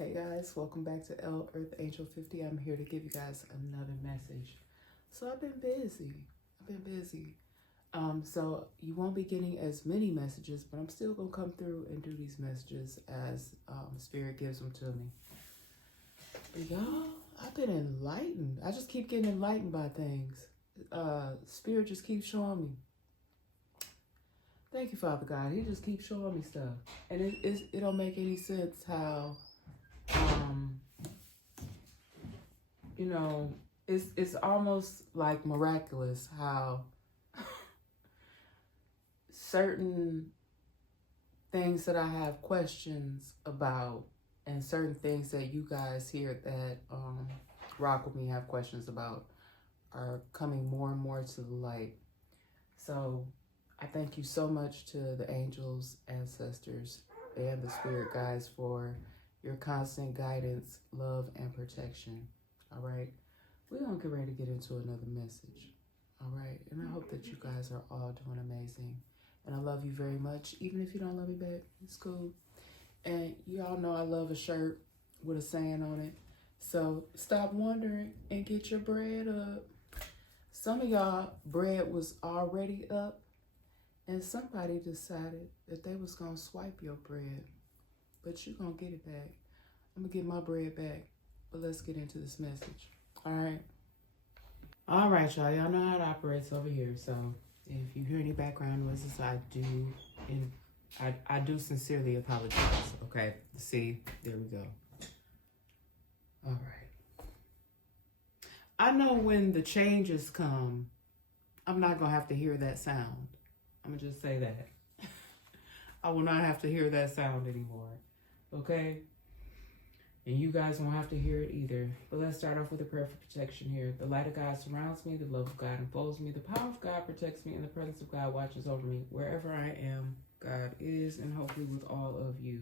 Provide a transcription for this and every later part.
Hey guys, welcome back to Earth Angel 50. I'm here to give you guys another message. So I've been busy. So you won't be getting as many messages, but I'm still gonna come through and do these messages as Spirit gives them to me. But y'all, I've been enlightened. I just keep getting enlightened by things. Spirit just keeps showing me. Thank you, Father God. He just keeps showing me stuff, and it don't make any sense how. It's almost like miraculous how certain things that I have questions about and certain things that you guys here that rock with me have questions about are coming more and more to the light. So I thank you so much to the angels, ancestors, and the spirit guides for your constant guidance, love, and protection. All right. We're going to get ready to get into another message. All right. And I hope that you guys are all doing amazing. And I love you very much. Even if you don't love me back, it's cool. And you all know I love a shirt with a saying on it. So stop wondering and get your bread up. Some of y'all bread was already up. And somebody decided that they was going to swipe your bread. But you're going to get it back. I'm going to get my bread back. But let's get into this message. All right, y'all. Y'all know how it operates over here. So if you hear any background noises, I do sincerely apologize. Okay. See, there we go. All right. I know when the changes come, I'm not going to have to hear that sound. I'm going to just say that. I will not have to hear that sound anymore. Okay? And you guys won't have to hear it either. But let's start off with a prayer for protection here. The light of God surrounds me. The love of God enfolds me. The power of God protects me. And the presence of God watches over me. Wherever I am, God is, and hopefully with all of you.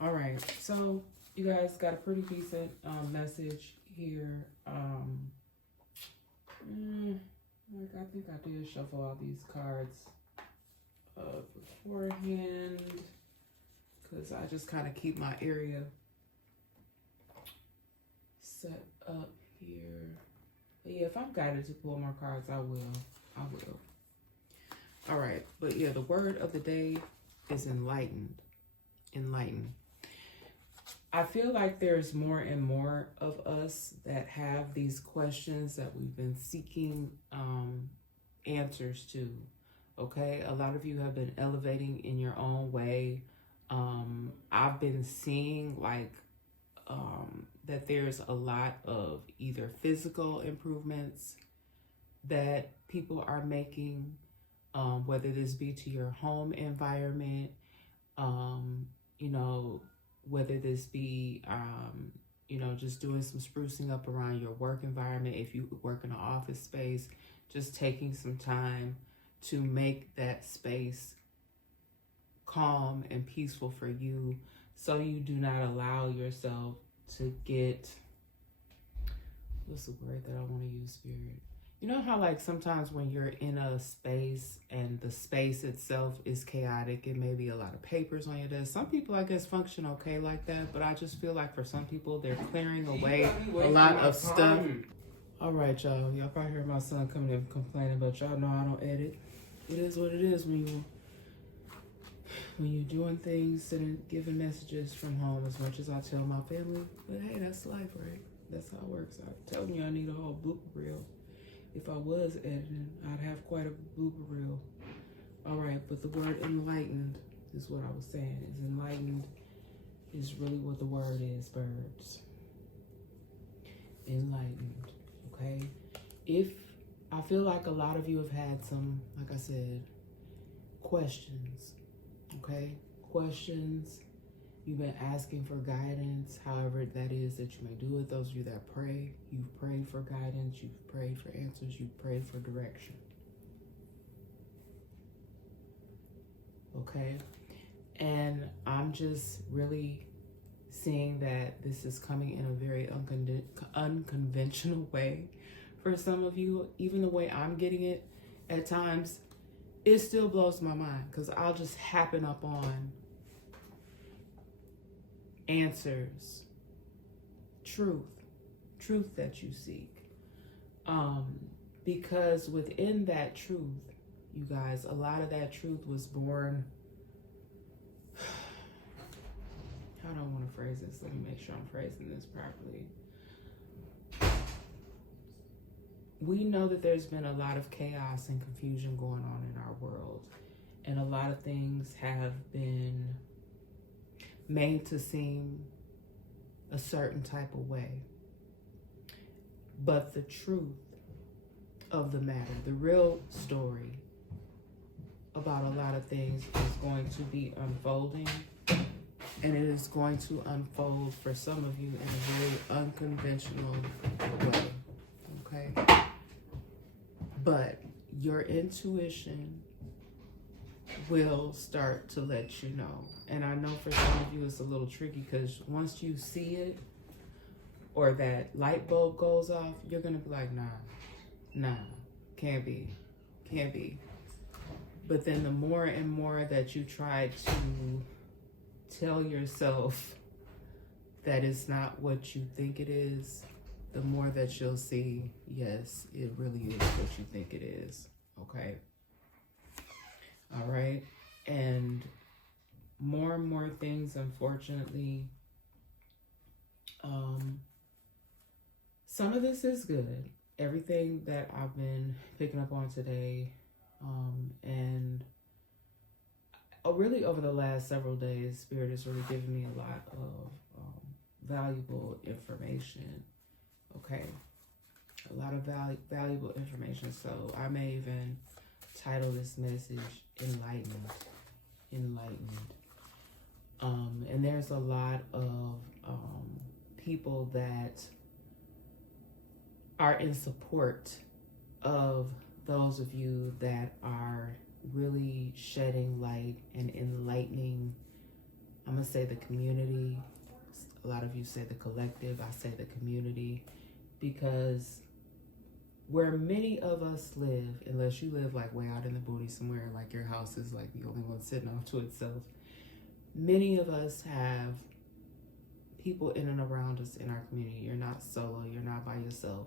All right. So you guys got a pretty decent message here. I think I did shuffle all these cards beforehand. Because I just kind of keep my area set up here. But yeah, if I'm guided to pull more cards, I will. All right, but yeah, the word of the day is enlightened. Enlightened. I feel like there's more and more of us that have these questions that we've been seeking answers to. Okay, a lot of you have been elevating in your own way. I've been seeing that there's a lot of either physical improvements that people are making, whether this be to your home environment, whether this be, just doing some sprucing up around your work environment. If you work in an office space, just taking some time to make that space calm and peaceful for you, so you do not allow yourself to get, what's the word that I want to use, Spirit? You know how sometimes when you're in a space and the space itself is chaotic, it may be a lot of papers on your desk. Some people, I guess, function okay like that, but I just feel like for some people, they're clearing away a lot of stuff. All right, y'all. Y'all probably heard my son coming in complaining, but y'all know I don't edit. It is what it is when you're doing things and giving messages from home, as much as I tell my family. But hey, that's life, right? That's how it works. I'm telling you, I need a whole blooper reel. If I was editing, I'd have quite a blooper reel. All right, but the word enlightened is what I was saying. Is enlightened is really what the word is, birds. Enlightened, okay? If I feel like a lot of you have had some, like I said, questions. Okay, questions. You've been asking for guidance, however that is that you may do it. Those of you that pray, you've prayed for guidance, you've prayed for answers, you've prayed for direction. Okay, and I'm just really seeing that this is coming in a very unconventional way for some of you. Even the way I'm getting it at times, it still blows my mind, because I'll just happen up on answers, truth that you seek. Because within that truth, you guys, a lot of that truth was born. How do I want to phrase this? Let me make sure I'm phrasing this properly. We know that there's been a lot of chaos and confusion going on in our world, and a lot of things have been made to seem a certain type of way. But the truth of the matter, the real story about a lot of things is going to be unfolding, and it is going to unfold for some of you in a very unconventional way, okay? But your intuition will start to let you know. And I know for some of you it's a little tricky, because once you see it or that light bulb goes off, you're going to be like, nah, can't be. But then the more and more that you try to tell yourself that it's not what you think it is, the more that you'll see, yes, it really is what you think it is, okay? All right? And more things, unfortunately, some of this is good. Everything that I've been picking up on today, and really over the last several days, Spirit has really given me a lot of valuable information. Okay, a lot of valuable information. So I may even title this message Enlightened. And there's a lot of people that are in support of those of you that are really shedding light and enlightening. I'm gonna say the community. A lot of you say the collective. I say the community, because where many of us live, unless you live like way out in the booty somewhere, like your house is like the only one sitting off to itself, many of us have people in and around us in our community. You're not solo, you're not by yourself.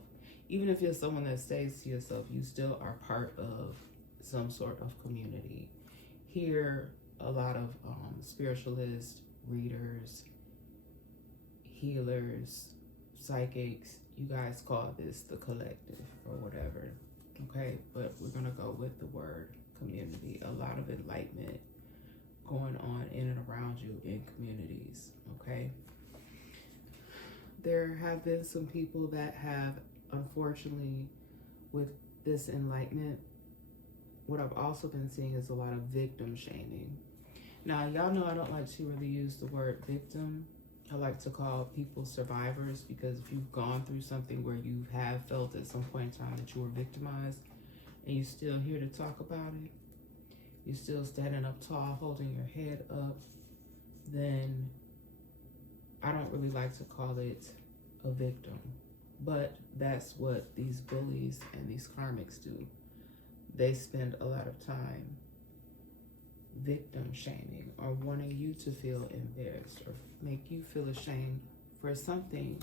Even if you're someone that stays to yourself, you still are part of some sort of community. Here, a lot of spiritualists, readers, healers, psychics, you guys call this the collective or whatever, okay? But we're gonna go with the word community. A lot of enlightenment going on in and around you in communities, okay? There have been some people that have, unfortunately, with this enlightenment, what I've also been seeing is a lot of victim shaming. Now, y'all know I don't like to really use the word victim. I like to call people survivors, because if you've gone through something where you have felt at some point in time that you were victimized, and you're still here to talk about it, you're still standing up tall, holding your head up, then I don't really like to call it a victim. But that's what these bullies and these karmics do. They spend a lot of time victim shaming, or wanting you to feel embarrassed or make you feel ashamed for something.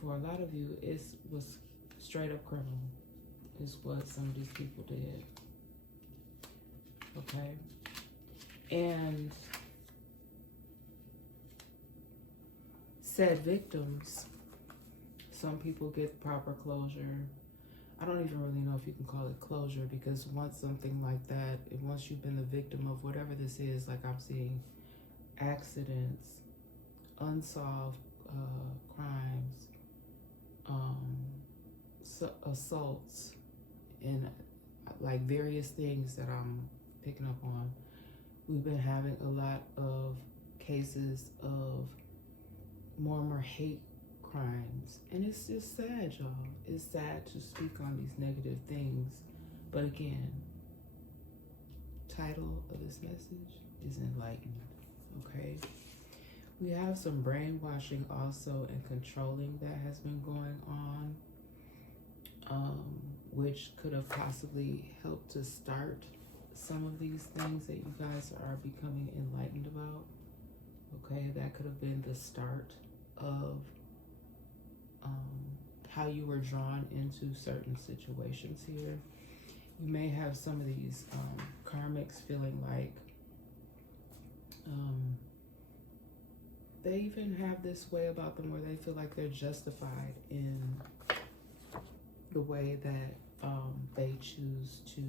For a lot of you, it was straight up criminal, is what some of these people did. Okay? And said victims, some people get proper closure. I don't even really know if you can call it closure, because once something like that, and once you've been the victim of whatever this is, like I'm seeing accidents, unsolved crimes, assaults, and like various things that I'm picking up on. We've been having a lot of cases of more hate crimes, and it's just sad, y'all. It's sad to speak on these negative things, but again, title of this message is Enlightened. Okay, we have some brainwashing also and controlling that has been going on, which could have possibly helped to start some of these things that you guys are becoming enlightened about. Okay, that could have been the start of how you were drawn into certain situations here. You may have some of these karmics feeling like they even have this way about them where they feel like they're justified in the way that they choose to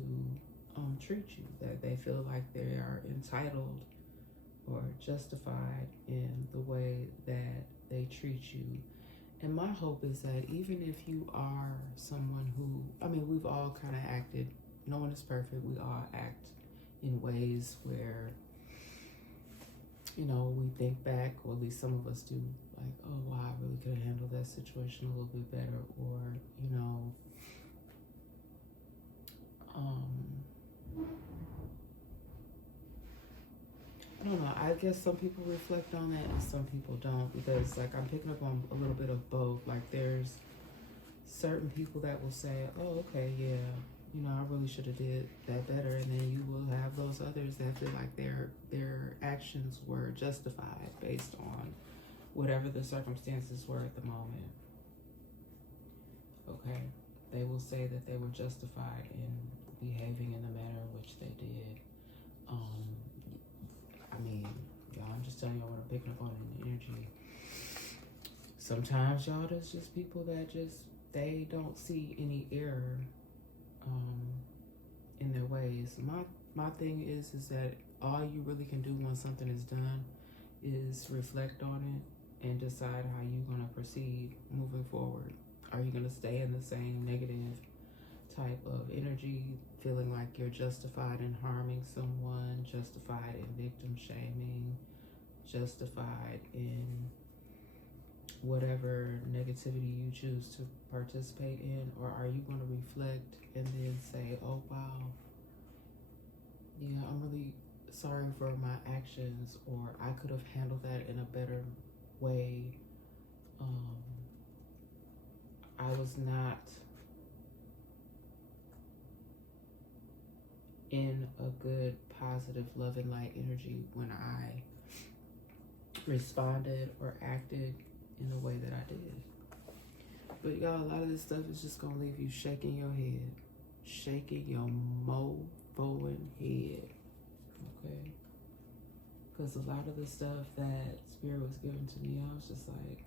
treat you, that they feel like they are entitled or justified in the way that they treat you. And my hope is that even if you are someone who, I mean, we've all kind of acted, no one is perfect, we all act in ways where, you know, we think back, or at least some of us do, like, oh, wow, I really could have handled that situation a little bit better, or, you know, I don't know. I guess some people reflect on that and some people don't, because like I'm picking up on a little bit of both. Like there's certain people that will say, oh, okay, yeah, you know, I really should have did that better. And then you will have those others that feel like their actions were justified based on whatever the circumstances were at the moment. Okay. They will say that they were justified in behaving in the manner in which they did. I mean, y'all, I'm just telling y'all what I'm picking up on in the energy. Sometimes, y'all, there's just people that just, they don't see any error in their ways. My thing is that all you really can do when something is done is reflect on it and decide how you're going to proceed moving forward. Are you going to stay in the same negative type of energy, feeling like you're justified in harming someone, justified in victim shaming, justified in whatever negativity you choose to participate in? Or are you going to reflect and then say, oh wow, yeah, I'm really sorry for my actions, or I could have handled that in a better way. I was not in a good, positive, love and light energy when I responded or acted in the way that I did. But y'all, a lot of this stuff is just gonna leave you shaking your head, shaking your mofo-ing head, okay? Because a lot of the stuff that Spirit was giving to me, I was just like,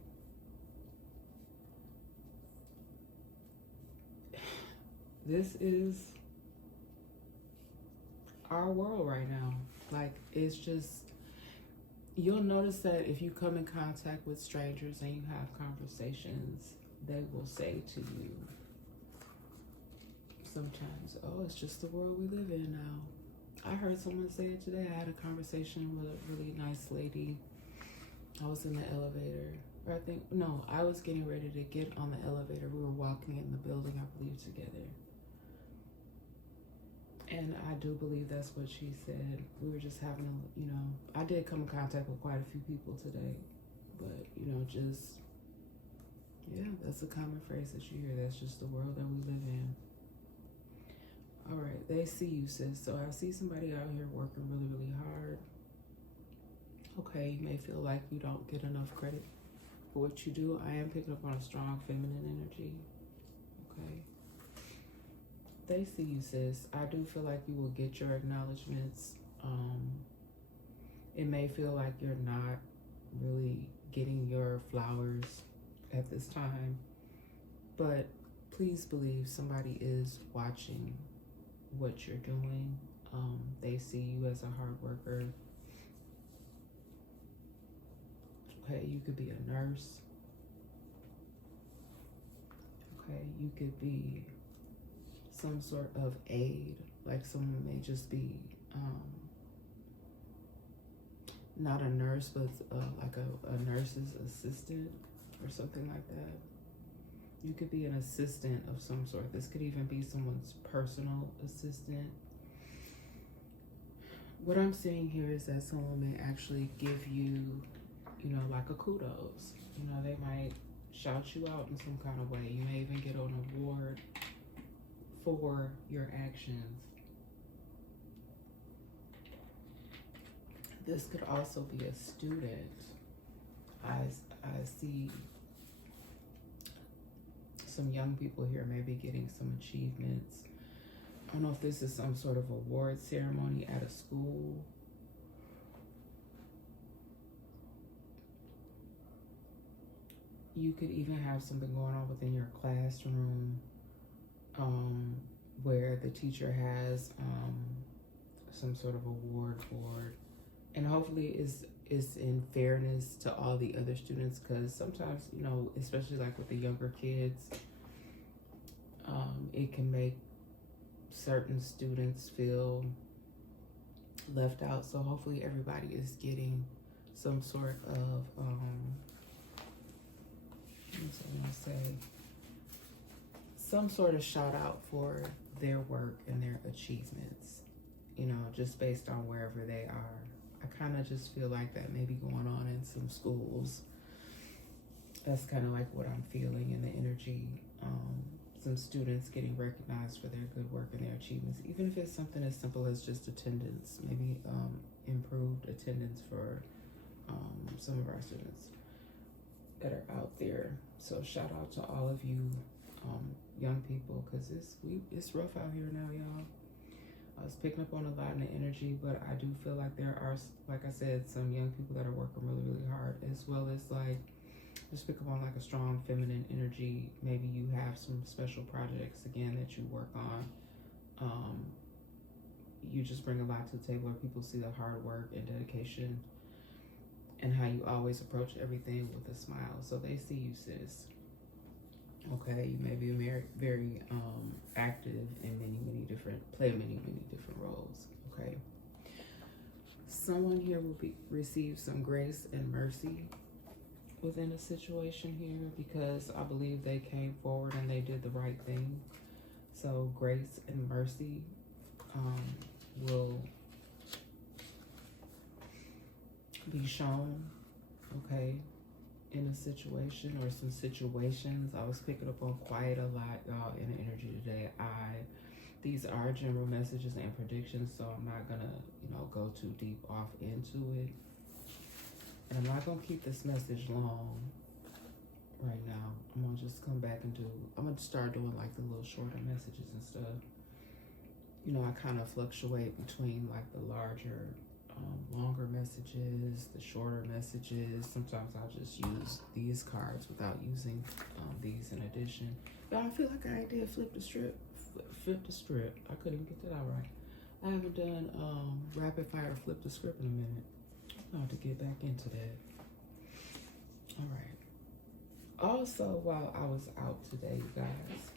this is our world right now. Like, it's just, you'll notice that if you come in contact with strangers and you have conversations, they will say to you sometimes, oh, it's just the world we live in now. I heard someone say it today. I had a conversation with a really nice lady. I was in the elevator, or I was getting ready to get on the elevator. We were walking in the building, I believe, together. And I do believe that's what she said. We were just having I did come in contact with quite a few people today. But, that's a common phrase that you hear. That's just the world that we live in. All right, they see you, sis. So I see somebody out here working really, really hard. Okay, you may feel like you don't get enough credit for what you do. I am picking up on a strong feminine energy. Okay. They see you, sis. I do feel like you will get your acknowledgments. It may feel like you're not really getting your flowers at this time, but please believe somebody is watching what you're doing. They see you as a hard worker. Okay, you could be a nurse. Okay, you could be some sort of aid, like someone may just be not a nurse, but like a nurse's assistant or something like that. You could be an assistant of some sort. This could even be someone's personal assistant. What I'm seeing here is that someone may actually give you, like a kudos. They might shout you out in some kind of way. You may even get an award for your actions. This could also be a student. I see some young people here maybe getting some achievements. I don't know if this is some sort of award ceremony at a school. You could even have something going on within your classroom, where the teacher has some sort of award board, and hopefully is in fairness to all the other students, because sometimes, you know, especially like with the younger kids, it can make certain students feel left out. So hopefully everybody is getting some sort of what's I want to say, some sort of shout out for their work and their achievements, you know, just based on wherever they are. I kind of just feel like that may be going on in some schools. That's kind of like what I'm feeling in the energy. Some students getting recognized for their good work and their achievements, even if it's something as simple as just attendance, maybe improved attendance for some of our students that are out there. So shout out to all of you young people, because it's rough out here now, y'all. I was picking up on a lot in the energy, but I do feel like there are, like I said, some young people that are working really, really hard, as well as like, just pick up on like a strong feminine energy. Maybe you have some special projects again that you work on. You just bring a lot to the table where people see the hard work and dedication and how you always approach everything with a smile. So they see you, sis. Okay, you may be very, very active in play many different roles. Okay. Someone here will receive some grace and mercy within a situation here, because I believe they came forward and they did the right thing. So grace and mercy will be shown, okay, in a situation or some situations. I was picking up on quiet a lot, y'all, in the energy today. These are general messages and predictions, so I'm not gonna, you know, go too deep off into it. And I'm not gonna keep this message long right now. I'm gonna just come back and I'm gonna start doing like the little shorter messages and stuff. You know, I kind of fluctuate between like the larger, longer messages, the shorter messages. Sometimes I'll just use these cards without using these in addition. Y'all, I feel like I did flip the strip. I couldn't get that out right. I haven't done rapid fire flip the script in a minute. I'll have to get back into that. All right. Also, while I was out today, you guys,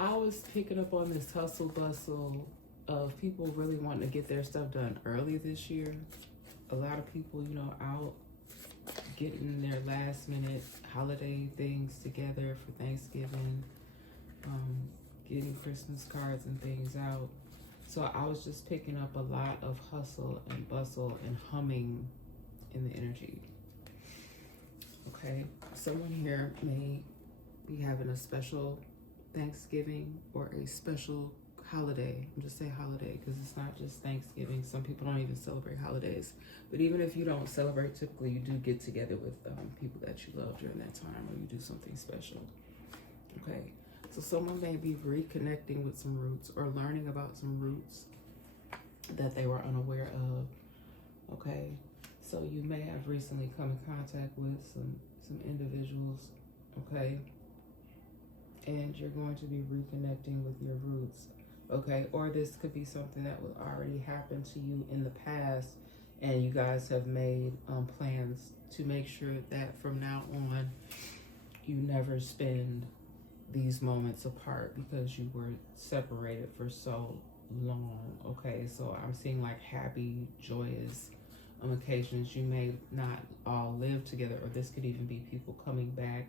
I was picking up on this hustle bustle of people really wanting to get their stuff done early this year. A lot of people, you know, out getting their last minute holiday things together for Thanksgiving, getting Christmas cards and things out. So I was just picking up a lot of hustle and bustle and humming in the energy. Okay, someone here may be having a special Thanksgiving or a special holiday. I'm just saying holiday because it's not just Thanksgiving. Some people don't even celebrate holidays. But even if you don't celebrate, typically you do get together with people that you love during that time, or you do something special. Okay, so someone may be reconnecting with some roots or learning about some roots that they were unaware of. Okay, so you may have recently come in contact with some individuals. Okay, and you're going to be reconnecting with your roots. Okay, or this could be something that would already happen to you in the past, and you guys have made plans to make sure that from now on you never spend these moments apart because you were separated for so long. Okay, so I'm seeing like happy, joyous occasions. You may not all live together, or this could even be people coming back.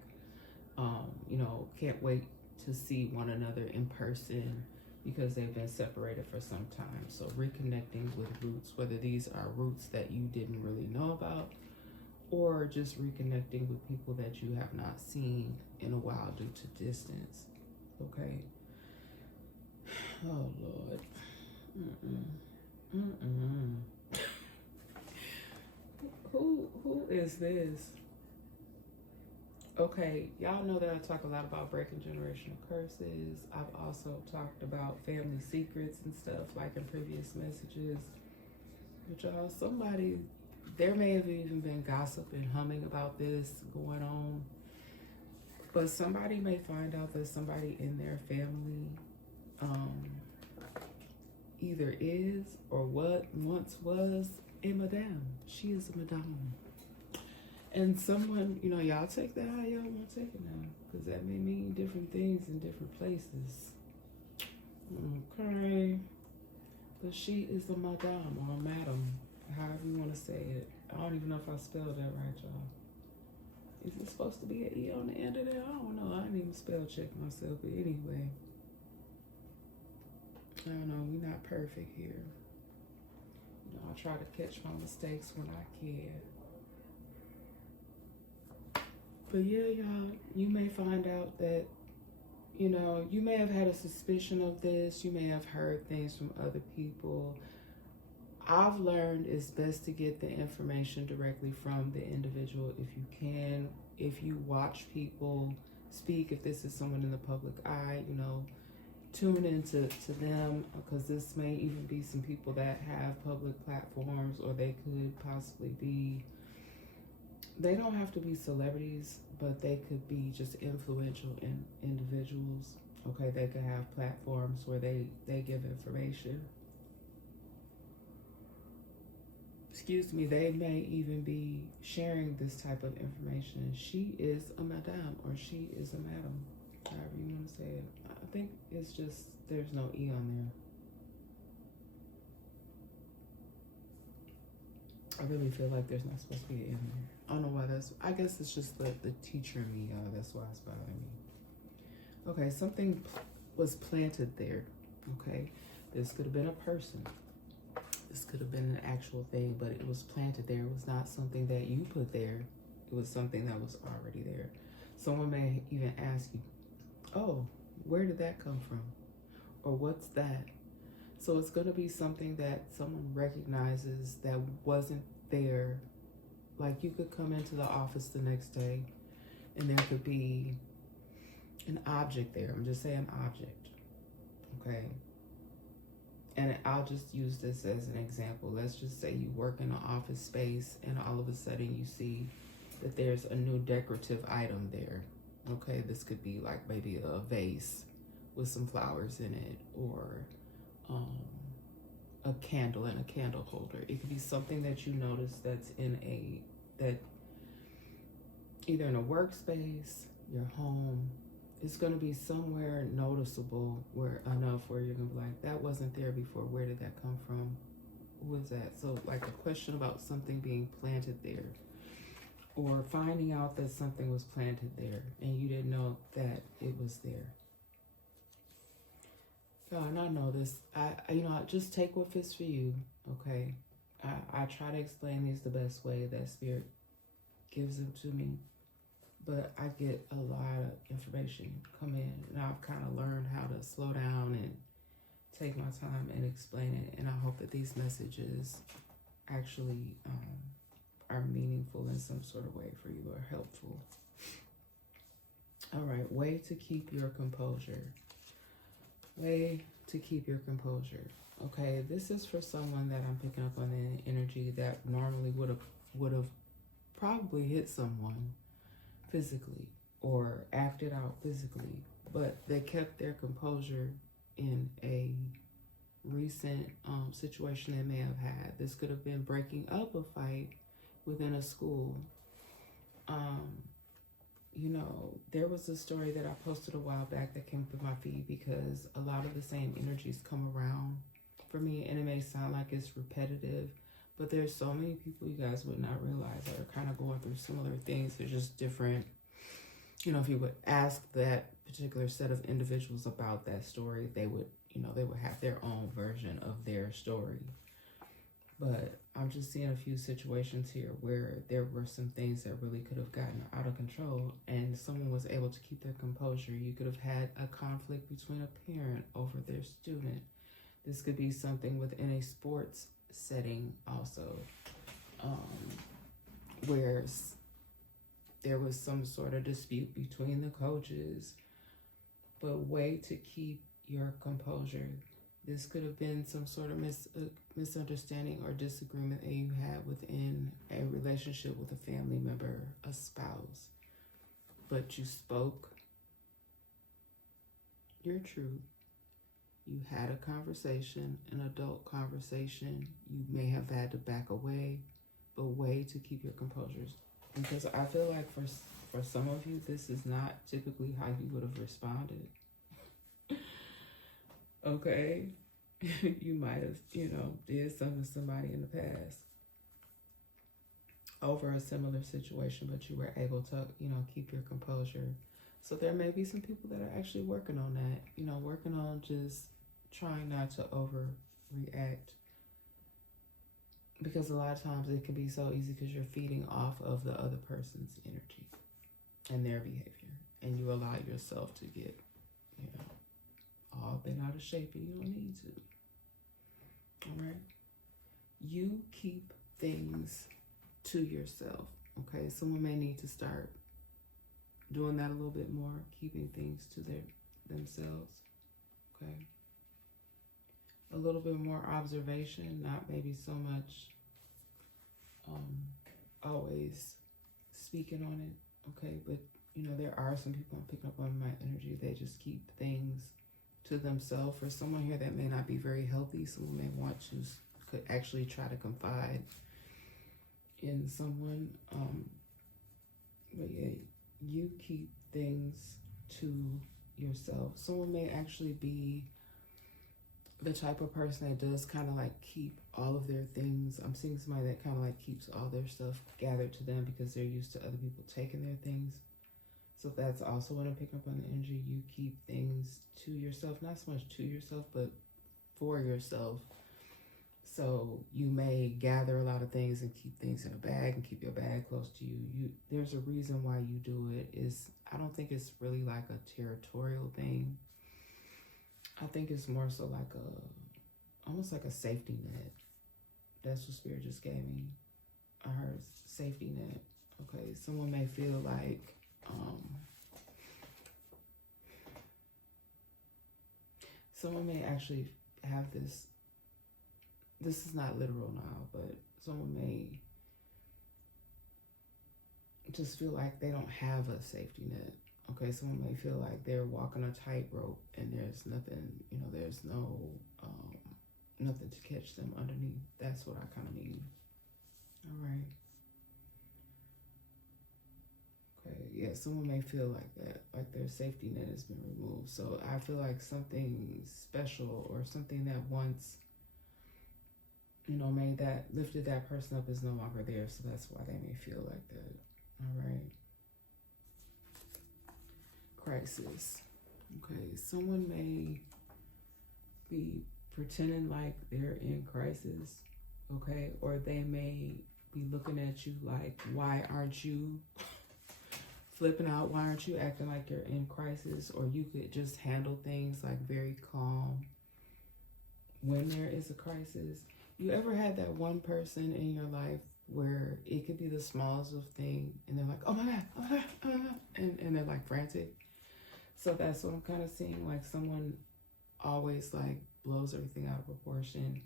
You know, can't wait to see one another in person because they've been separated for some time. So reconnecting with roots, whether these are roots that you didn't really know about, or just reconnecting with people that you have not seen in a while due to distance. Okay. Oh Lord. Mm-mm. Who is this? Okay, y'all know that I talk a lot about breaking generational curses. I've also talked about family secrets and stuff like in previous messages. But y'all, somebody, there may have even been gossip and humming about this going on. But somebody may find out that somebody in their family um, either is or what once was a madame. She is a madame. And someone, y'all take that how y'all want to take it now. Because that may mean different things in different places. Okay. But she is a madame or a madam, however you want to say it. I don't even know if I spelled that right, y'all. Is it supposed to be an E on the end of that? I don't know. I didn't even spell check myself. But anyway, I don't know. We're not perfect here. I try to catch my mistakes when I can. But yeah, y'all, you may find out that, you may have had a suspicion of this. You may have heard things from other people. I've learned it's best to get the information directly from the individual if you can. If you watch people speak, if this is someone in the public eye, tune into them, because this may even be some people that have public platforms, or they could possibly be, they don't have to be celebrities, but they could be just influential individuals. Okay, they could have platforms where they give information. Excuse me, they may even be sharing this type of information. She is a madame, or she is a madam, however you want to say it. I think it's just, there's no E on there. I really feel like there's not supposed to be an E on there. I don't know why that's, I guess it's just the teacher in me, that's why it's bothering me. Okay, something was planted there, okay? This could have been a person. This could have been an actual thing, but it was planted there. It was not something that you put there. It was something that was already there. Someone may even ask you, oh, where did that come from? Or what's that? So it's going to be something that someone recognizes that wasn't there. Like, you could come into the office the next day and there could be an object there. I'm just saying object, okay? And I'll just use this as an example. Let's just say you work in an office space and all of a sudden you see that there's a new decorative item there. Okay, this could be like maybe a vase with some flowers in it, or a candle and a candle holder. It could be something that you notice that's either in a workspace, your home. It's going to be somewhere noticeable where you're going to be like, that wasn't there before. Where did that come from? Who is that? So like a question about something being planted there, or finding out that something was planted there and you didn't know that it was there. And I know this, I just take what fits for you, okay? I try to explain these the best way that Spirit gives them to me. But I get a lot of information come in, and I've kind of learned how to slow down and take my time and explain it. And I hope that these messages actually are meaningful in some sort of way for you, or helpful. All right, way to keep your composure. Way to keep your composure. Okay, this is for someone that I'm picking up on the energy that normally would have probably hit someone physically or acted out physically, but they kept their composure in a recent situation they may have had. This could have been breaking up a fight within a school. There was a story that I posted a while back that came through my feed, because a lot of the same energies come around for me, and it may sound like it's repetitive, but there's so many people you guys would not realize that are kind of going through similar things. They're just different. If you would ask that particular set of individuals about that story, they would have their own version of their story. But I'm just seeing a few situations here where there were some things that really could have gotten out of control, and someone was able to keep their composure. You could have had a conflict between a parent over their student. This could be something within a sports setting also, where there was some sort of dispute between the coaches, but way to keep your composure. This could have been some sort of misunderstanding or disagreement that you had within a relationship with a family member, a spouse, but you spoke your truth. You had a conversation, an adult conversation. You may have had to back away, but way to keep your composure. Because I feel like for some of you, this is not typically how you would have responded. Okay? You might have, did something to somebody in the past over a similar situation, but you were able to, keep your composure. So there may be some people that are actually working on that, working on just trying not to overreact. Because a lot of times it can be so easy because you're feeding off of the other person's energy and their behavior. And you allow yourself to get, all bent out of shape, and you don't need to. All right? You keep things to yourself, okay? Someone may need to start doing that a little bit more, keeping things to themselves, okay? A little bit more observation, not maybe so much always speaking on it, okay? But, there are some people I'm picking up on my energy. They just keep things to themselves. For someone here that may not be very healthy, someone may want to could actually try to confide in someone. But yeah, you keep things to yourself. Someone may actually be the type of person that does kind of like keep all of their things. I'm seeing somebody that kind of like keeps all their stuff gathered to them because they're used to other people taking their things. So that's also what I'm picking up on the energy. You keep things to yourself, not so much to yourself, but for yourself. So you may gather a lot of things and keep things in a bag and keep your bag close to you. There's a reason why you do it. I don't think it's really like a territorial thing. I think it's more so like almost like a safety net. That's what Spirit just gave me. I heard safety net. Okay, someone may feel like someone may actually have this is not literal now, but someone may just feel like they don't have a safety net. Okay, someone may feel like they're walking a tightrope and there's nothing, there's no nothing to catch them underneath. That's what I kind of mean. All right. Okay, yeah, someone may feel like that, like their safety net has been removed. So I feel like something special or something that once, may that lifted that person up is no longer there. So that's why they may feel like that. All right. Crisis. Okay, someone may be pretending like they're in crisis, okay, or they may be looking at you like, why aren't you flipping out? Why aren't you acting like you're in crisis? Or you could just handle things like very calm when there is a crisis. You ever had that one person in your life where it could be the smallest of thing and they're like, oh my God, oh my God, oh my God, and they're like frantic? So that's what I'm kind of seeing, like someone always like blows everything out of proportion,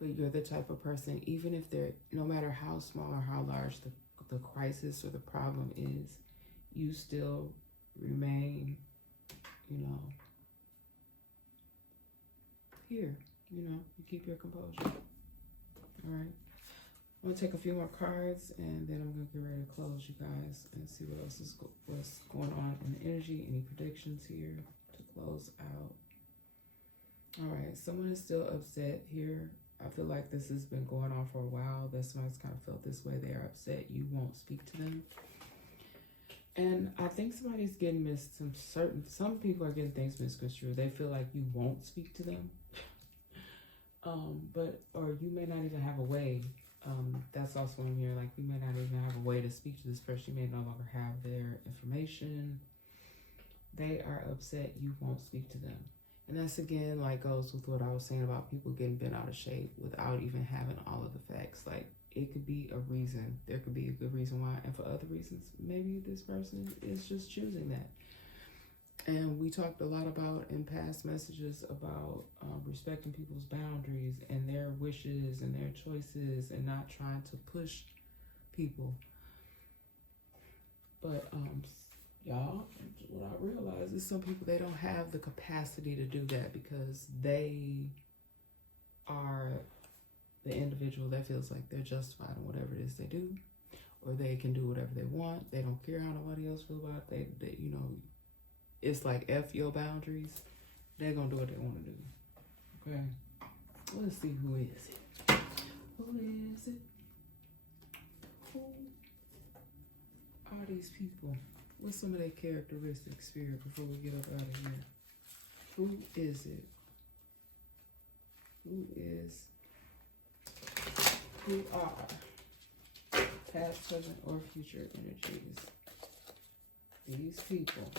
but you're the type of person, even if they're, no matter how small or how large the crisis or the problem is, you still remain, here, you keep your composure. All right. I'm gonna take a few more cards and then I'm gonna get ready to close, you guys, and see what else is what's going on in the energy. Any predictions here to close out? All right, someone is still upset here. I feel like this has been going on for a while. That's why it's kind of felt this way. They are upset. You won't speak to them. And I think somebody's getting some people are getting things misconstrued. They feel like you won't speak to them. Or you may not even have a way. That's also what I'm hearing. Like you may not even have a way to speak to this person. You may no longer have their information. They are upset you won't speak to them. And that's again, like, goes with what I was saying about people getting bent out of shape without even having all of the facts. Like, it could be a reason. There could be a good reason why. And for other reasons, maybe this person is just choosing that. And we talked a lot about in past messages about respecting people's boundaries and their wishes and their choices and not trying to push people. But y'all, what I realize is some people, they don't have the capacity to do that because they are the individual that feels like they're justified in whatever it is they do, or they can do whatever they want. They don't care how nobody else feels about it. They you know, it's like F your boundaries. They're gonna do what they want to do. Okay, let's see, who is it? Who is it? Who are these people? What's some of their characteristics, Spirit, before we get up out of here? Who is it? Who are past, present, or future energies? These people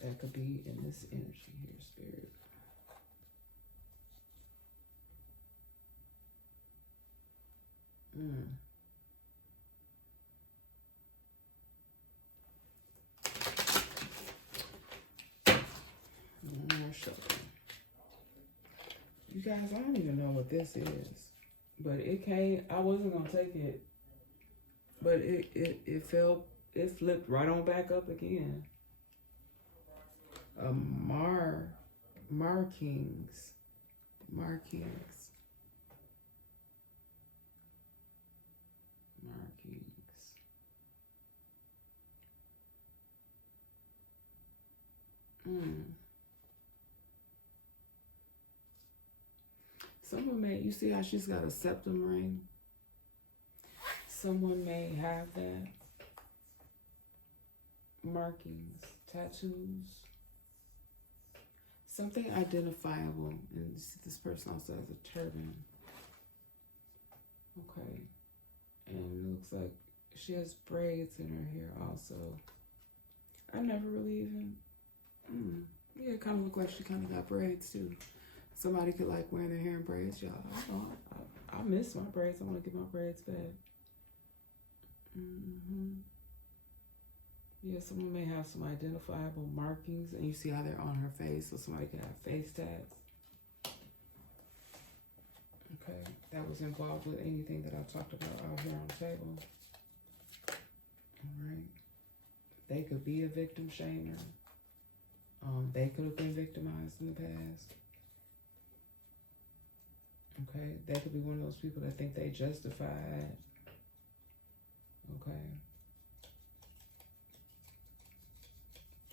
that could be in this energy here, Spirit. You guys, I don't even know what this is, but it came. I wasn't gonna take it, but it flipped right on back up again. Markings. Someone may, you see how she's got a septum ring? Someone may have that. Markings, tattoos. Something identifiable. And this person also has a turban. Okay. And it looks like she has braids in her hair also. I never really even... Yeah, it kind of looked like she kind of got braids too. Somebody could like wearing their hair in braids, y'all. I miss my braids. I want to get my braids back. Yeah, someone may have some identifiable markings, and you see how they're on her face, so somebody could have face tats. Okay, that was involved with anything that I talked about out here on the table. All right. They could be a victim shamer. They could have been victimized in the past. Okay, they could be one of those people that think they justified. Okay.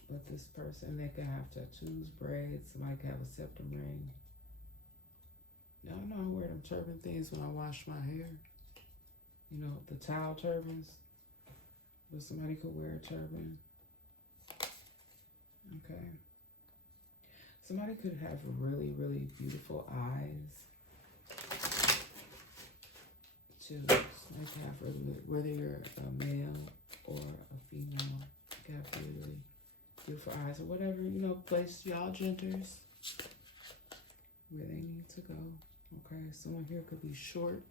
But this person, they could have tattoos, braids, somebody could have a septum ring. Y'all know I wear them turban things when I wash my hair. You know, the towel turbans. But somebody could wear a turban. Okay. Somebody could have really, really beautiful eyes. Too. Somebody could have really, whether you're a male or a female, you could have really, really beautiful eyes or whatever, you know, place y'all genders where they need to go. Okay, someone here could be short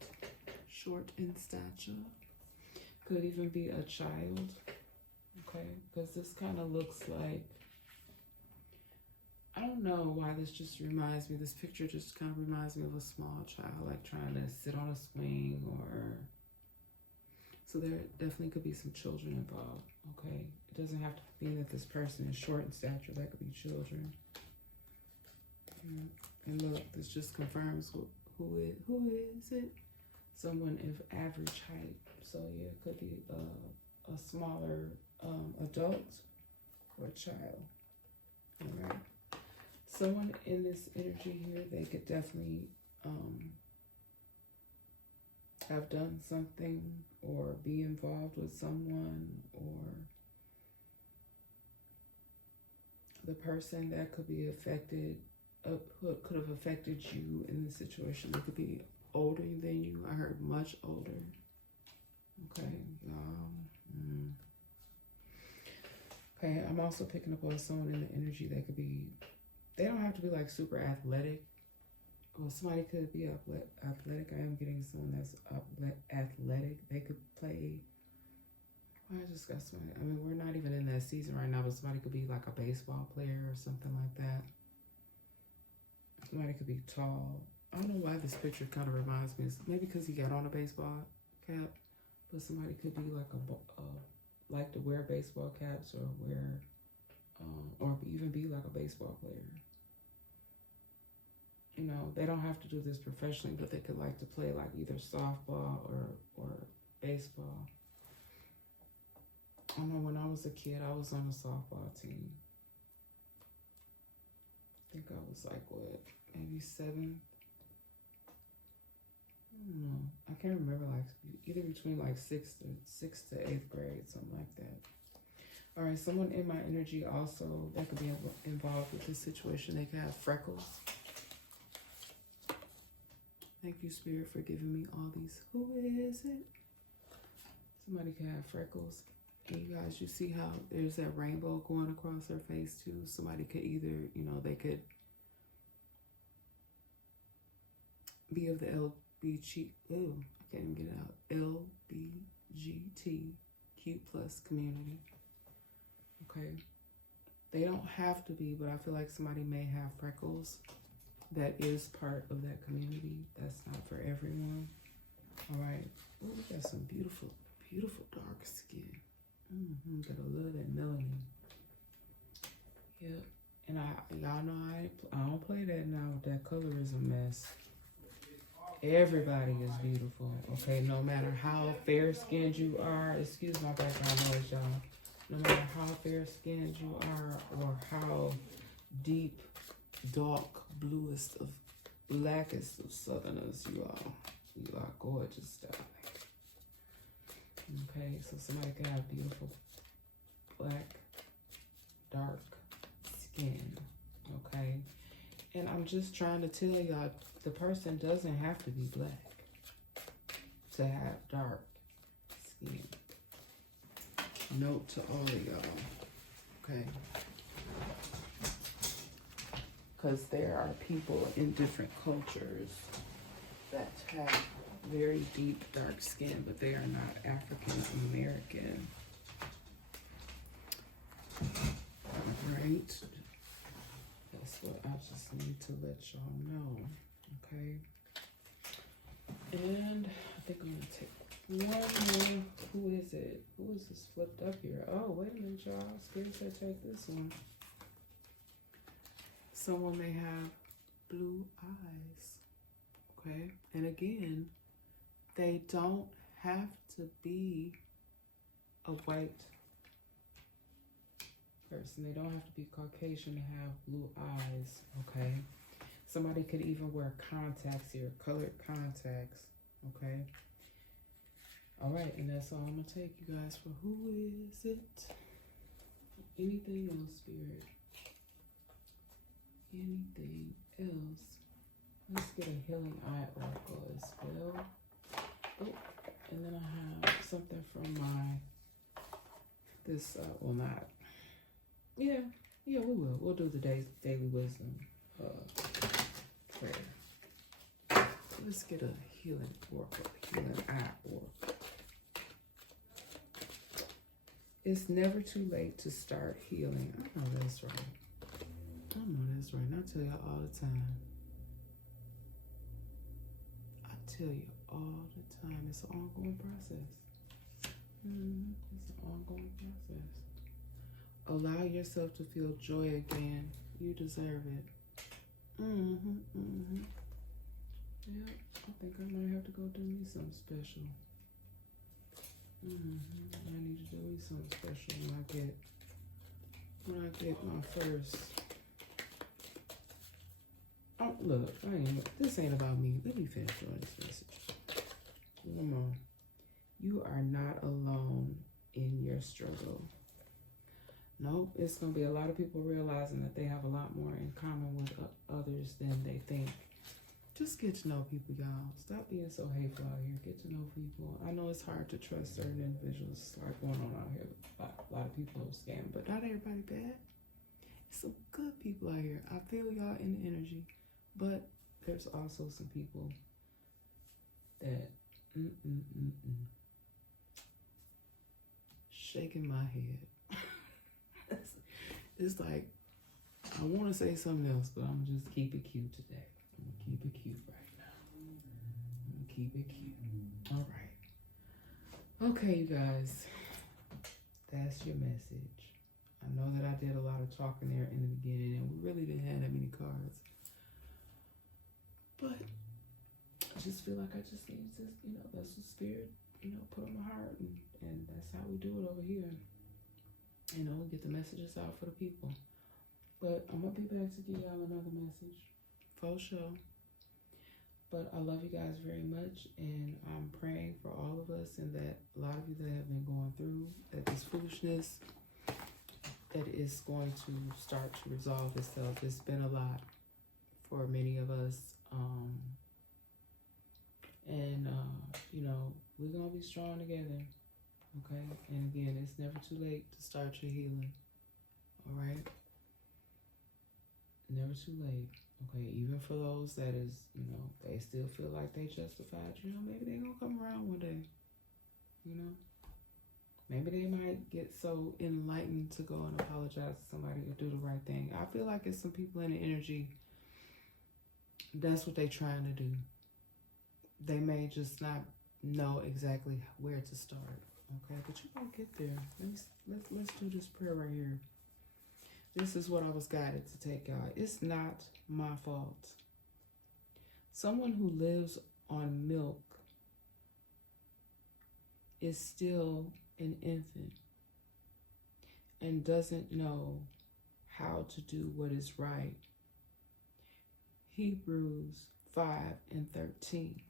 in stature. Could even be a child. Okay, because this kind of looks like, I don't know why this just reminds me, this picture just kind of reminds me of a small child, like trying to sit on a swing or, so there definitely could be some children involved, okay? It doesn't have to be that this person is short in stature, that could be children. And look, this just confirms who is it? Someone of average height. So yeah, it could be a smaller adult or child, all right? Someone in this energy here, they could definitely have done something or be involved with someone, or the person that could be affected, could have affected you in this situation. They could be older than you. I heard much older. Okay, y'all. Okay, I'm also picking up on someone in the energy that could be, they don't have to be like super athletic. Well, somebody could be athletic. I am getting someone that's athletic. They could play. Well, I just got somebody. I mean, we're not even in that season right now, but somebody could be like a baseball player or something like that. Somebody could be tall. I don't know why this picture kind of reminds me. Maybe because he got on a baseball cap, but somebody could be like like to wear baseball caps or wear, or even be like a baseball player. You know, they don't have to do this professionally, but they could like to play like either softball or baseball. I know when I was a kid, I was on a softball team. I think I was like, what, maybe 7? I don't know. I can't remember, like either between like 6th to 8th grade, something like that. All right, someone in my energy also that could be involved with this situation. They could have freckles. Thank you, Spirit, for giving me all these. Who is it? Somebody could have freckles. And you guys, you see how there's that rainbow going across her face too? Somebody could either, you know, they could be of the LBG, oh, I can't even get it out, LBGTQ plus community. Okay. They don't have to be, but I feel like somebody may have freckles. That is part of that community. That's not for everyone. All right. Oh, we got some beautiful, beautiful dark skin. Gotta love that melanin. Yep. And y'all know I don't play that now. That colorism mess. Everybody is beautiful. Okay, no matter how fair skinned you are. Excuse my background noise, y'all. No matter how fair skinned you are, or how deep, dark, bluest of blackest of southerners you are gorgeous, darling. Okay, so somebody can have beautiful black, dark skin, okay? And I'm just trying to tell y'all, the person doesn't have to be black to have dark skin. Note to all of y'all, okay? Because there are people in different cultures that have very deep dark skin, but they are not African American. Right? That's what I just need to let y'all know. Okay. And I think I'm gonna take one more. Who is it? Who is this flipped up here? Oh, wait a minute, y'all. Spirit said take this one. Someone may have blue eyes. Okay. And again, they don't have to be a white person. They don't have to be Caucasian to have blue eyes, okay? Somebody could even wear contacts here, colored contacts, okay? All right, and that's all I'm going to take, you guys, for who is it? Anything else, Spirit? Anything else? Let's get a healing eye oracle as well. Oh, and then I have something from well, not, yeah, we will. We'll do the daily wisdom prayer. Let's get a healing oracle, healing eye oracle. It's never too late to start healing. I know that's right. I tell you all the time. Tell you all the time, it's an ongoing process. It's an ongoing process. Allow yourself to feel joy again. You deserve it. Yeah, I think I might have to go do me something special. I need to do me something special when I get my first. Oh, look, this ain't about me. Let me finish doing this message. One more. You are not alone in your struggle. Nope, it's going to be a lot of people realizing that they have a lot more in common with others than they think. Just get to know people, y'all. Stop being so hateful out here. Get to know people. I know it's hard to trust certain individuals. Like going on out here. A lot of people are scamming, but not everybody bad. There's some good people out here. I feel y'all in the energy, but there's also some people that shaking my head. It's like I want to say something else, but I'm gonna just keep it cute today. I'm gonna keep it cute right now. I'm gonna keep it cute. All right. Okay, you guys. That's your message. I know that I did a lot of talking there in the beginning, and we really didn't have that many cards. But I just feel like I just need to, that's the spirit, put on my heart, and that's how we do it over here. Get the messages out for the people. But I'm going to be back to give y'all another message. For sure. But I love you guys very much, and I'm praying for all of us, and that a lot of you that have been going through, that this foolishness, that is going to start to resolve itself. It's been a lot for many of us. We're going to be strong together. Okay? And again, it's never too late to start your healing. All right? Never too late. Okay? Even for those that is, they still feel like they justified, maybe they're going to come around one day. Maybe they might get so enlightened to go and apologize to somebody or do the right thing. I feel like it's some people in the energy, that's what they're trying to do. They may just not know exactly where to start. Okay, but you're gonna get there. Let's do this prayer right here. This is what I was guided to take, y'all. It's not my fault. Someone who lives on milk is still an infant and doesn't know how to do what is right. Hebrews 5:13.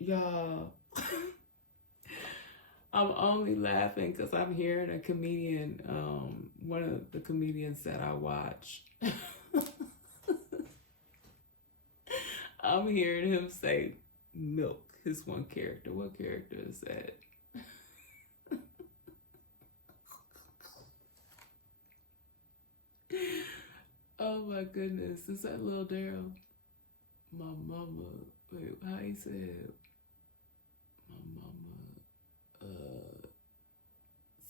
Y'all, I'm only laughing because I'm hearing a comedian, one of the comedians that I watch. I'm hearing him say milk, his one character. What character is that? Oh my goodness, is that Lil Daryl? My mama, wait, how he said? My mama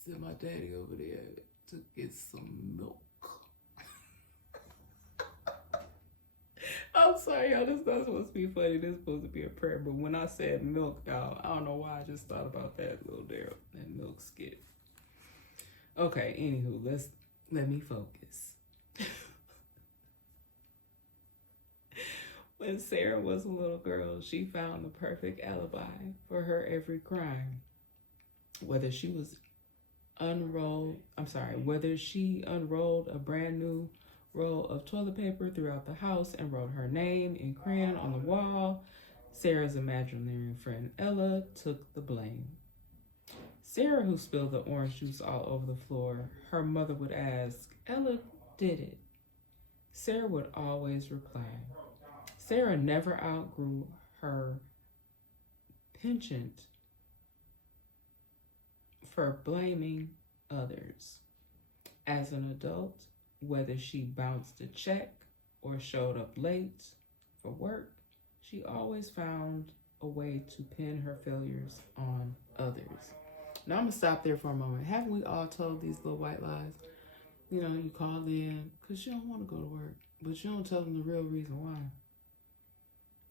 sent my daddy over there to get some milk. I'm sorry, y'all, this not supposed to be funny. This is supposed to be a prayer. But when I said milk, y'all, I don't know why I just thought about that Lil Daryl, that milk skit. Okay, anywho, let me focus. When Sarah was a little girl, she found the perfect alibi for her every crime. Whether she unrolled a brand new roll of toilet paper throughout the house and wrote her name in crayon on the wall, Sarah's imaginary friend Ella took the blame. Sarah, who spilled the orange juice all over the floor, her mother would ask, "Ella did it." Sarah would always reply. Sarah never outgrew her penchant for blaming others. As an adult, whether she bounced a check or showed up late for work, she always found a way to pin her failures on others. Now I'm going to stop there for a moment. Haven't we all told these little white lies? You call in because you don't want to go to work, but you don't tell them the real reason why.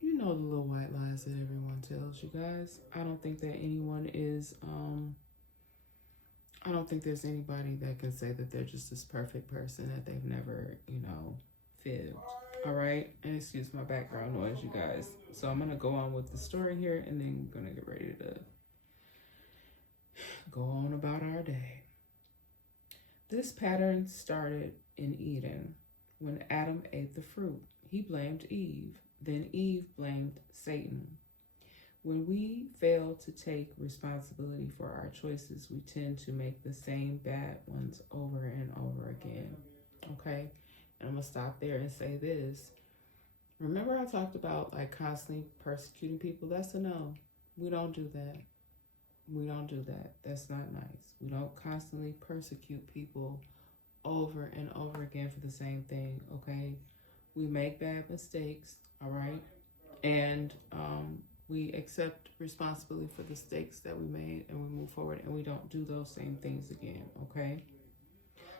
You know the little white lies that everyone tells you guys. I don't think that anyone is, I don't think there's anybody that can say that they're just this perfect person that they've never, fibbed. All right? And excuse my background noise, you guys. So I'm going to go on with the story here, and then we're going to get ready to go on about our day. This pattern started in Eden when Adam ate the fruit. He blamed Eve. Then Eve blamed Satan. When we fail to take responsibility for our choices, we tend to make the same bad ones over and over again. Okay? And I'm going to stop there and say this. Remember I talked about like constantly persecuting people? That's a no. We don't do that. We don't do that. That's not nice. We don't constantly persecute people over and over again for the same thing, okay? We make bad mistakes, all right? And we accept responsibility for the mistakes that we made and we move forward and we don't do those same things again, okay?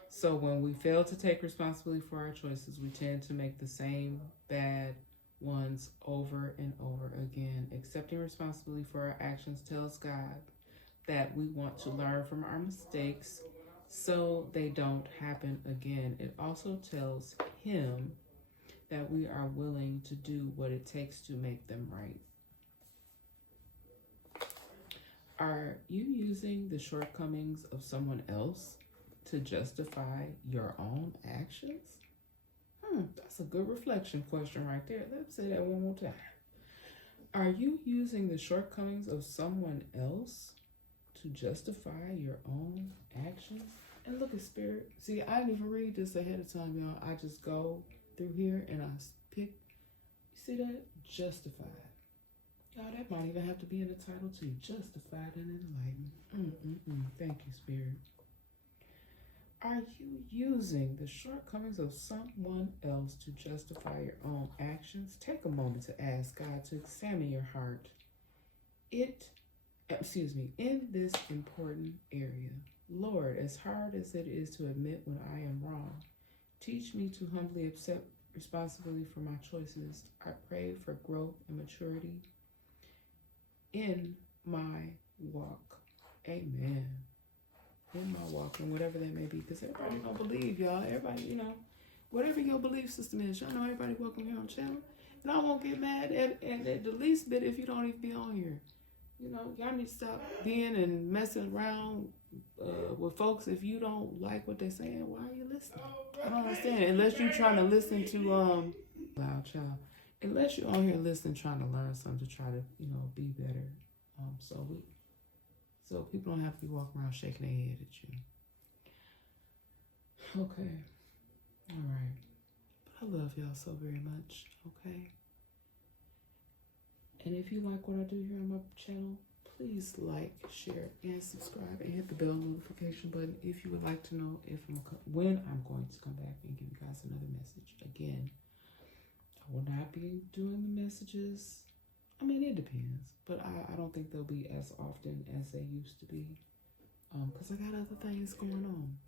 So when we fail to take responsibility for our choices, we tend to make the same bad ones over and over again. Accepting responsibility for our actions tells God that we want to learn from our mistakes so they don't happen again. It also tells Him that we are willing to do what it takes to make them right. Are you using the shortcomings of someone else to justify your own actions? That's a good reflection question right there. Let's say that one more time. Are you using the shortcomings of someone else to justify your own actions? And look at Spirit. See, I didn't even read this ahead of time, y'all. I just go through here and I pick. You see that? Justified. Y'all, that might even have to be in the title too. Justified and enlightened. Thank you, Spirit. Are you using the shortcomings of someone else to justify your own actions? Take a moment to ask God to examine your heart. In this important area. Lord, as hard as it is to admit when I am wrong, teach me to humbly accept responsibility for my choices. I pray for growth and maturity in my walk. Amen. In my walk, and whatever that may be, because everybody don't believe, y'all. Everybody, whatever your belief system is, y'all know everybody welcome here on the channel. And I won't get mad at the least bit if you don't even be on here. Y'all need to stop being and messing around with folks. If you don't like what they're saying, why are you listening? I don't understand. Unless you're trying to listen to loud child. Unless you're on here listening, trying to learn something to try to be better. So people don't have to be walking around shaking their head at you. Okay. All right. But I love y'all so very much. Okay. And if you like what I do here on my channel, please like, share, and subscribe, and hit the bell notification button if you would like to know when I'm going to come back and give you guys another message. Again, I will not be doing the messages. I mean, it depends, but I don't think they'll be as often as they used to be, because I got other things going on.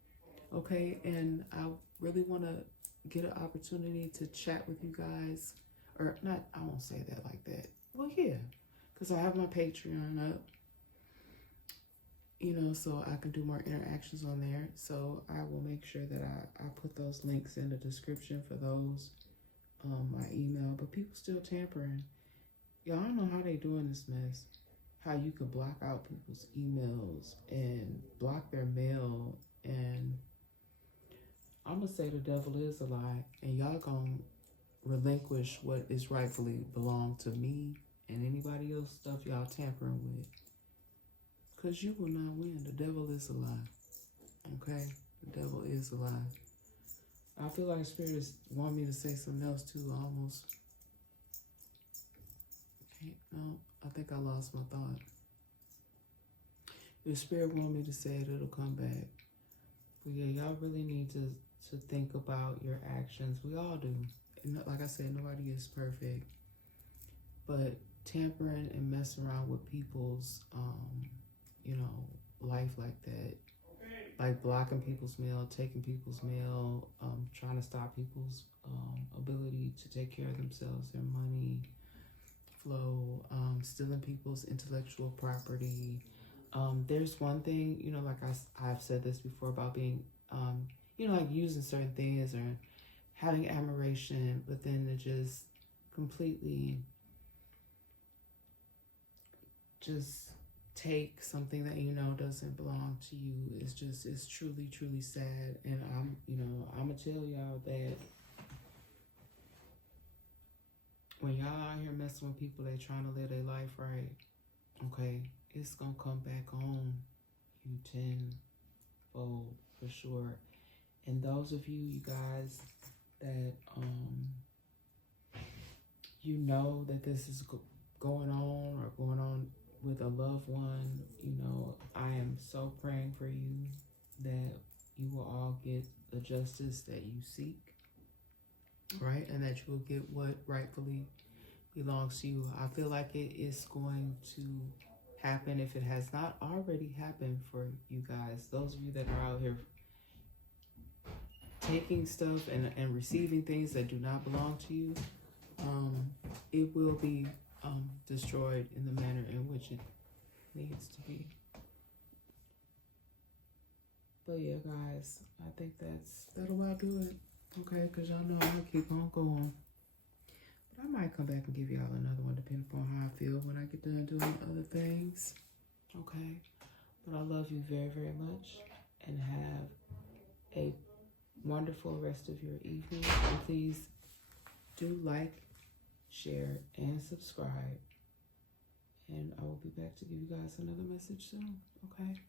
Okay, and I really want to get an opportunity to chat with you guys, or not. I won't say that like that. Well, yeah, because I have my Patreon up, so I can do more interactions on there. So I will make sure that I put those links in the description for those, my email. But people still tampering. Y'all don't know how they doing this mess. How you could block out people's emails and block their mail. And I'm going to say the devil is a lie. And y'all going to relinquish what is rightfully belong to me and anybody else stuff y'all tampering with. Because you will not win. The devil is a lie. Okay? The devil is a lie. I feel like spirits want me to say something else too, almost. No, I think I lost my thought. If the spirit want me to say it, it'll come back. But yeah, y'all really need to think about your actions. We all do. And like I said, nobody is perfect. But tampering and messing around with people's, life like that, like blocking people's mail, taking people's mail, trying to stop people's ability to take care of themselves, their money flow, stealing people's intellectual property. There's one thing, like I've said this before about being, like using certain things or having admiration, but then to just completely just take something that doesn't belong to you. It's truly, truly sad. And I'm gonna tell y'all that when y'all out here messing with people, they trying to live their life right, okay, it's gonna come back on you tenfold for sure. And those of you guys that you know that this is going on or going on with a loved one, you know, I am so praying for you that you will all get the justice that you seek, right? And that you will get what rightfully belongs to you. I feel like it is going to happen if it has not already happened for you guys. Those of you that are out here taking stuff and receiving things that do not belong to you, it will be destroyed in the manner in which it needs to be. But yeah, guys, I think that'll about do it. Okay, because y'all know I'll keep on going. But I might come back and give y'all another one depending upon how I feel when I get done doing other things. Okay. But I love you very, very much. And have a wonderful rest of your evening. And please do like, share, and subscribe. And I will be back to give you guys another message soon. Okay.